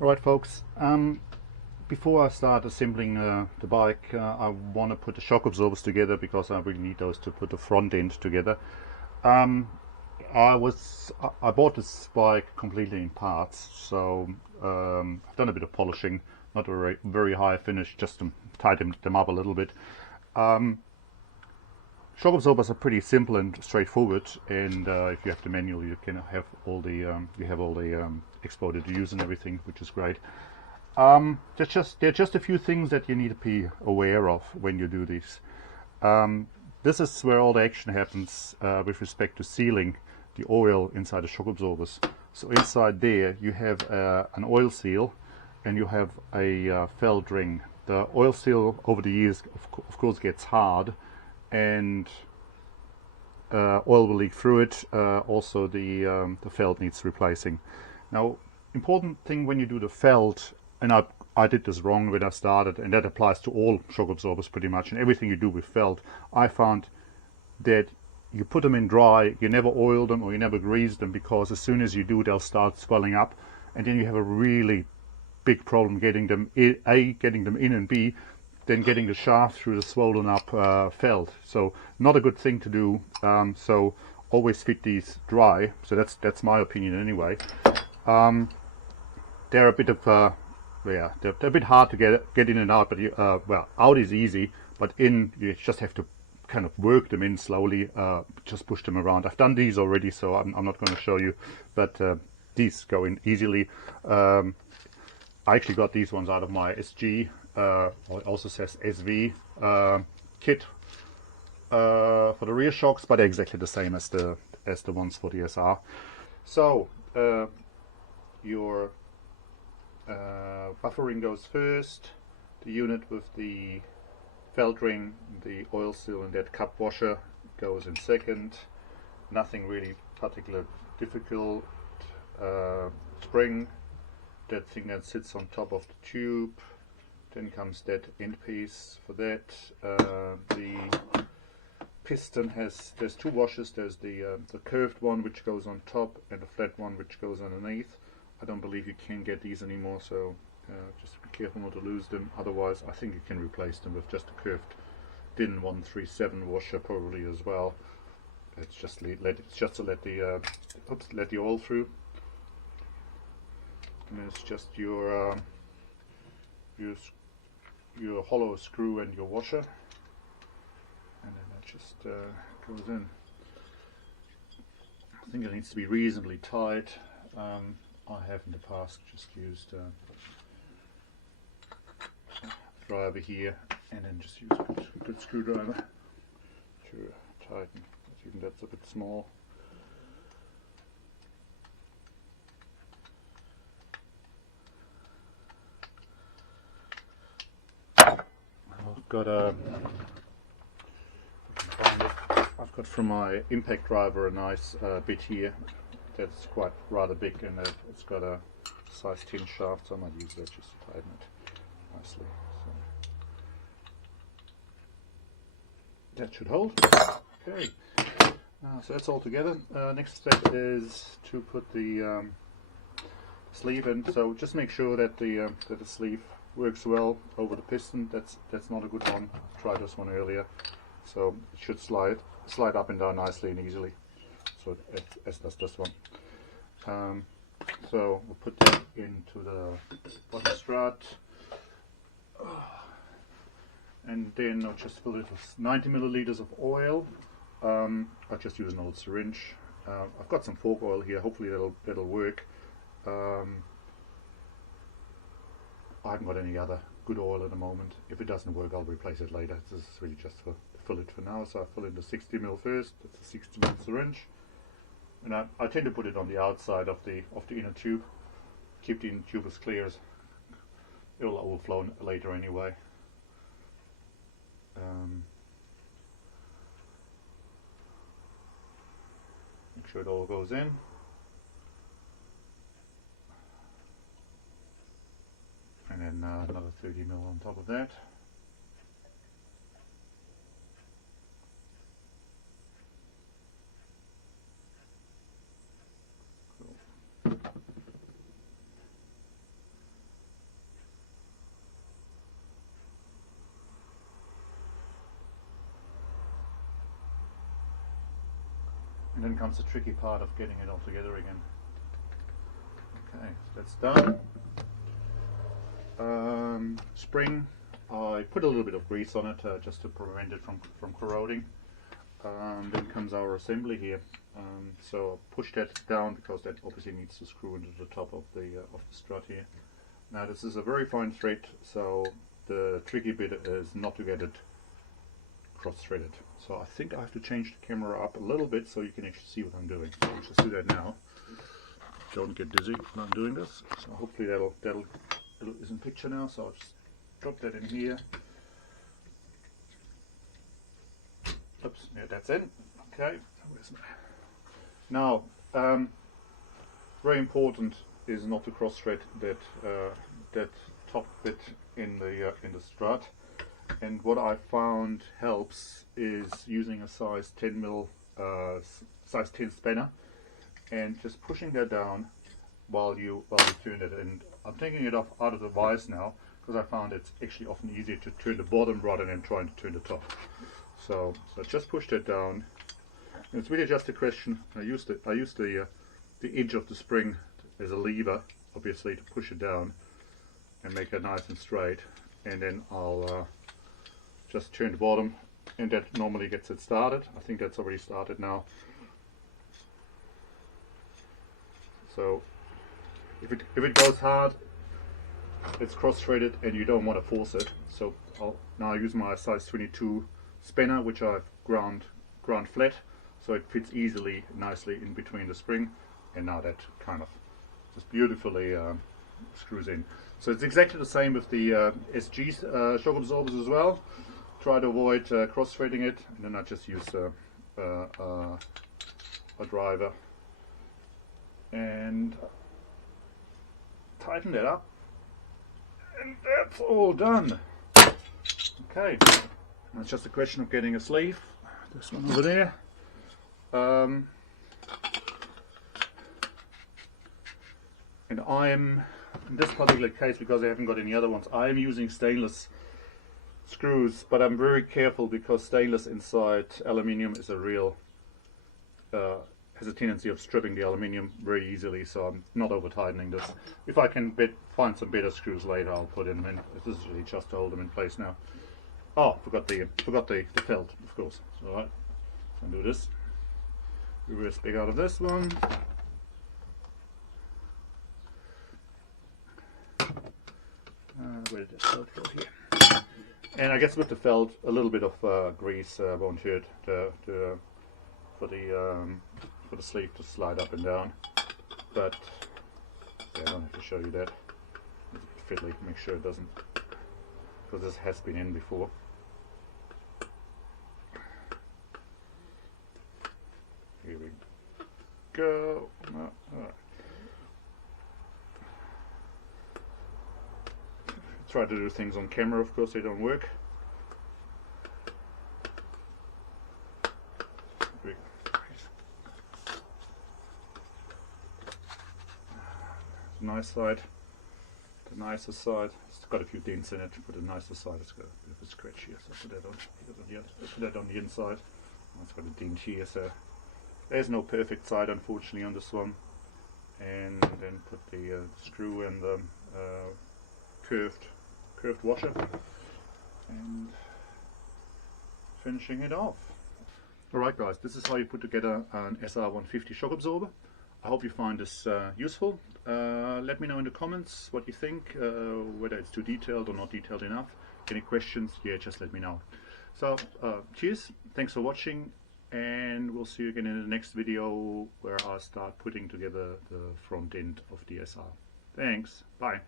Right, folks, before I start assembling the bike, I want to put the shock absorbers together because I really need those to put the front end together. Um, I bought this bike completely in parts, so I've done a bit of polishing, not a very high finish, just to tighten them up a little bit. Shock absorbers are pretty simple and straightforward, and if you have the manual, you can have all the exploded views and everything, which is great. There are just a few things that you need to be aware of when you do this. This is where all the action happens with respect to sealing the oil inside the shock absorbers. So inside there you have an oil seal and you have a felt ring. The oil seal over the years of course gets hard, and oil will leak through it. Also the felt needs replacing. Now, important thing when you do the felt, and I did this wrong when I started, and that applies to all shock absorbers pretty much, and everything you do with felt. I found that you put them in dry, you never oil them or you never grease them, because as soon as you do, they'll start swelling up, and then you have a really big problem getting them getting them in, and B, then getting the shaft through the swollen up felt. So not a good thing to do. So always fit these dry. So that's my opinion anyway. They're a bit of they're a bit hard to get in and out, but well, out is easy, but in you just have to kind of work them in slowly, just push them around. I've done these already, so I'm not going to show you, but these go in easily. I actually got these ones out of my SG, or it also says SV kit for the rear shocks, but they're exactly the same as the ones for the SR. So your buffer ring goes first, the unit with the felt ring, the oil seal and that cup washer goes in second. Nothing really particularly difficult. Spring, that thing that sits on top of the tube, then comes that end piece for that. The piston there's two washers. There's the curved one which goes on top and the flat one which goes underneath. I don't believe you can get these anymore, so just be careful not to lose them. Otherwise I think you can replace them with just a curved DIN 137 washer probably as well. It's just to let the oil through. And it's just your hollow screw and your washer, and then that just goes in. I think it needs to be reasonably tight. I have in the past just used a driver here, and then just use a good screwdriver to tighten. Even that's a bit small. I've got from my impact driver a nice bit here that's quite rather big, and it's got a size 10 shaft, so I might use that just to tighten it nicely. So that should hold. Okay, so that's all together. Next step is to put the sleeve in. So just make sure that the sleeve works well over the piston. That's not a good one. I tried this one earlier, so it should slide up and down nicely and easily. So as does this one. So we'll put that into the bottom strut, and then I'll just fill it with 90 milliliters of oil. I'll just use an old syringe. I've got some fork oil here. Hopefully that'll work. I haven't got any other good oil at the moment. If it doesn't work, I'll replace it later. This is really just to fill it for now. So I fill in the 60 ml first. That's a 60 ml syringe, and I tend to put it on the outside of the inner tube. Keep the inner tube as clear as it'll overflow later anyway. Make sure it all goes in. And then another 30 ml on top of that. Cool. And then comes the tricky part of getting it all together again. Okay, that's done. Spring, I put a little bit of grease on it just to prevent it from corroding. Then comes our assembly here. So push that down because that obviously needs to screw into the top of the strut here. Now this is a very fine thread, so the tricky bit is not to get it cross-threaded. So I think I have to change the camera up a little bit so you can actually see what I'm doing. So I'll just do that now. Don't get dizzy when I'm doing this. So hopefully that'll is in picture now. So I'll just drop that in here. Oops, yeah, that's in. Okay. Now, very important is not to cross-thread that top bit in the strut. And what I found helps is using a size 10 mil, size 10 spanner, and just pushing that down while you turn it. And I'm taking it off out of the vise now because I found it's actually often easier to turn the bottom rather than trying to turn the top. So just push that down. And it's really just a question. I use the edge of the spring as a lever, obviously, to push it down and make it nice and straight. And then I'll just turn the bottom, and that normally gets it started. I think that's already started now. So if it goes hard, it's cross-threaded and you don't want to force it. So I'll now use my size 22 spanner, which I've ground flat, so it fits easily, nicely in between the spring, and now that kind of just beautifully screws in. So it's exactly the same with the SG shock absorbers as well. Try to avoid cross-threading it, and then I just use a driver and tighten that up, and that's all done. Okay, it's just a question of getting a sleeve. This one over there. And I am, in this particular case, because I haven't got any other ones, I am using stainless screws, but I'm very careful because stainless inside aluminium is a real has a tendency of stripping the aluminium very easily, so I'm not over tightening this. If I can find some better screws later, I'll put them in. This is really just to hold them in place now. Oh, forgot the felt, of course. So alright, so do this. Reverse back out of this one. Where did that felt go here? And I guess with the felt, a little bit of grease won't hurt for the sleeve to slide up and down. But yeah, I don't have to show you that. It's a bit fiddly. Make sure it doesn't, because this has been in before. Here we go. Oh, right. Try to do things on camera, of course they don't work. Nice side, the nicer side. It's got a few dents in it. For the nicer side, it's got a bit of a scratch here, so put that on the inside. It's got a dent here, so there's no perfect side, unfortunately, on this one. And then put the screw and the curved washer, and finishing it off. Alright guys, this is how you put together an SR150 shock absorber. I hope you find this useful. Let me know in the comments what you think, whether it's too detailed or not detailed enough. Any questions, yeah, just let me know. So cheers, thanks for watching, and we'll see you again in the next video where I'll start putting together the front end of the SR. Thanks, bye.